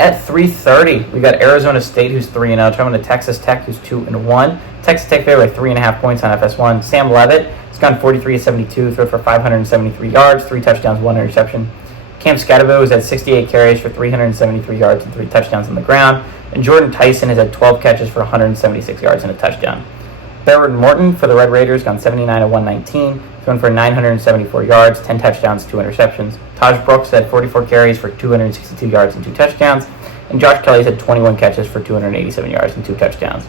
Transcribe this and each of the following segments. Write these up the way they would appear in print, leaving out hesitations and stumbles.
At 3:30, we got Arizona State, who's 3-0, traveling to Texas Tech, who's 2-1. Texas Tech favored by 3.5 points on FS1. Sam Levitt has gone 43-72, threw for 573 yards, 3 touchdowns, 1 interception. Cam Scatterbo has had 68 carries for 373 yards and 3 touchdowns on the ground. And Jordan Tyson has had 12 catches for 176 yards and a touchdown. Berean Morton for the Red Raiders gone 79-119, thrown for 974 yards, 10 touchdowns, 2 interceptions. Taj Brooks had 44 carries for 262 yards and 2 touchdowns. And Josh Kelly's had 21 catches for 287 yards and 2 touchdowns.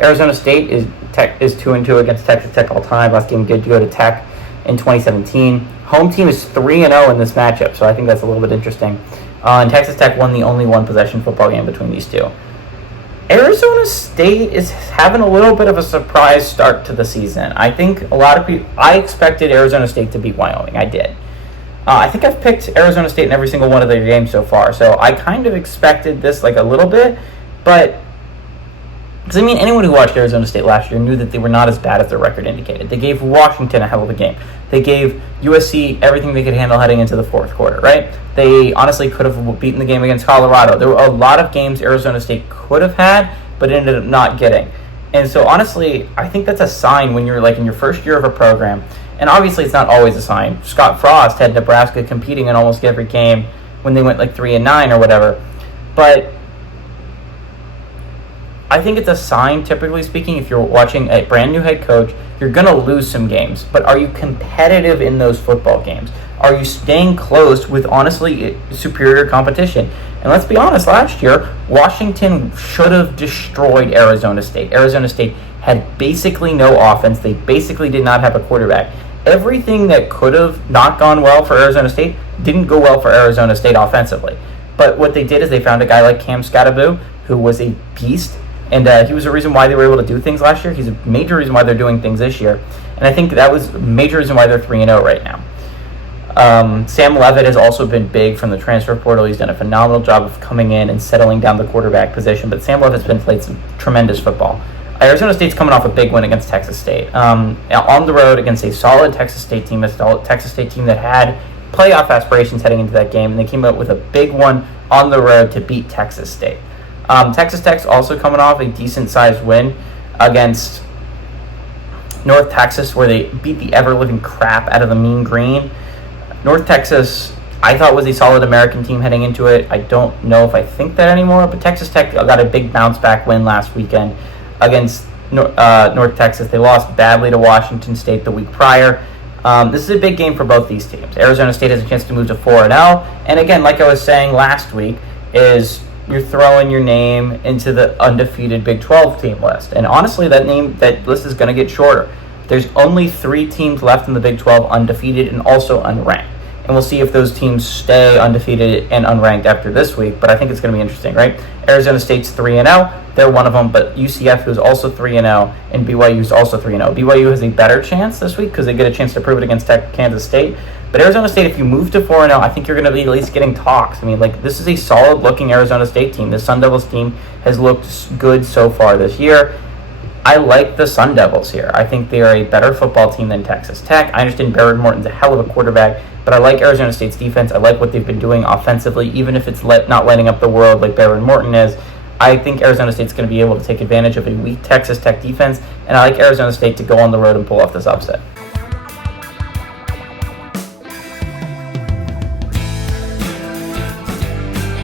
Arizona State is 2-2 against Texas Tech all time. Last game did go to Tech in 2017. Home team is 3-0 in this matchup, so I think that's a little bit interesting. And Texas Tech won the only one possession football game between these two. Arizona State is having a little bit of a surprise start to the season. I think a lot of people, I expected Arizona State to beat Wyoming. I did. I think I've picked Arizona State in every single one of their games so far, so I kind of expected this like a little bit, but because I mean, anyone who watched Arizona State last year knew that they were not as bad as their record indicated. They gave Washington a hell of a game. They gave USC everything they could handle heading into the fourth quarter, right? They honestly could have beaten the game against Colorado. There were a lot of games Arizona State could have had, but ended up not getting. And so honestly, I think that's a sign when you're like in your first year of a program. And obviously it's not always a sign. Scott Frost had Nebraska competing in almost every game when they went like 3-9 or whatever. But I think it's a sign, typically speaking, if you're watching a brand new head coach, you're going to lose some games. But are you competitive in those football games? Are you staying close with, honestly, superior competition? And let's be honest, last year, Washington should have destroyed Arizona State. Arizona State had basically no offense. They basically did not have a quarterback. Everything that could have not gone well for Arizona State didn't go well for Arizona State offensively. But what they did is they found a guy like Cam Scatterbo, who was a beast. And he was a reason why they were able to do things last year. He's a major reason why they're doing things this year. And I think that was a major reason why they're 3-0 right now. Sam Levitt has also been big from the transfer portal. He's done a phenomenal job of coming in and settling down the quarterback position. But Sam Levitt's played some tremendous football. Arizona State's coming off a big win against Texas State. On the road against a solid Texas State team, that had playoff aspirations heading into that game. And they came out with a big one on the road to beat Texas State. Texas Tech's also coming off a decent-sized win against North Texas, where they beat the ever-living crap out of the Mean Green. North Texas, I thought, was a solid American team heading into it. I don't know if I think that anymore, but Texas Tech got a big bounce-back win last weekend against North Texas. They lost badly to Washington State the week prior. This is a big game for both these teams. Arizona State has a chance to move to 4-0, and again, like I was saying last week, is you're throwing your name into the undefeated Big 12 team list. And honestly, that list is going to get shorter. There's only 3 teams left in the Big 12 undefeated and also unranked. And we'll see if those teams stay undefeated and unranked after this week. But I think it's going to be interesting, right? Arizona State's 3-0. They're one of them. But UCF, who's also 3-0, and BYU's also 3-0. BYU has a better chance this week because they get a chance to prove it against Kansas State. But Arizona State, if you move to 4-0, I think you're going to be at least getting talks. I mean, like, this is a solid-looking Arizona State team. The Sun Devils team has looked good so far this year. I like the Sun Devils here. I think they are a better football team than Texas Tech. I understand Berean Morton's a hell of a quarterback, but I like Arizona State's defense. I like what they've been doing offensively, even if it's not lighting up the world like Berean Morton is. I think Arizona State's going to be able to take advantage of a weak Texas Tech defense, and I like Arizona State to go on the road and pull off this upset.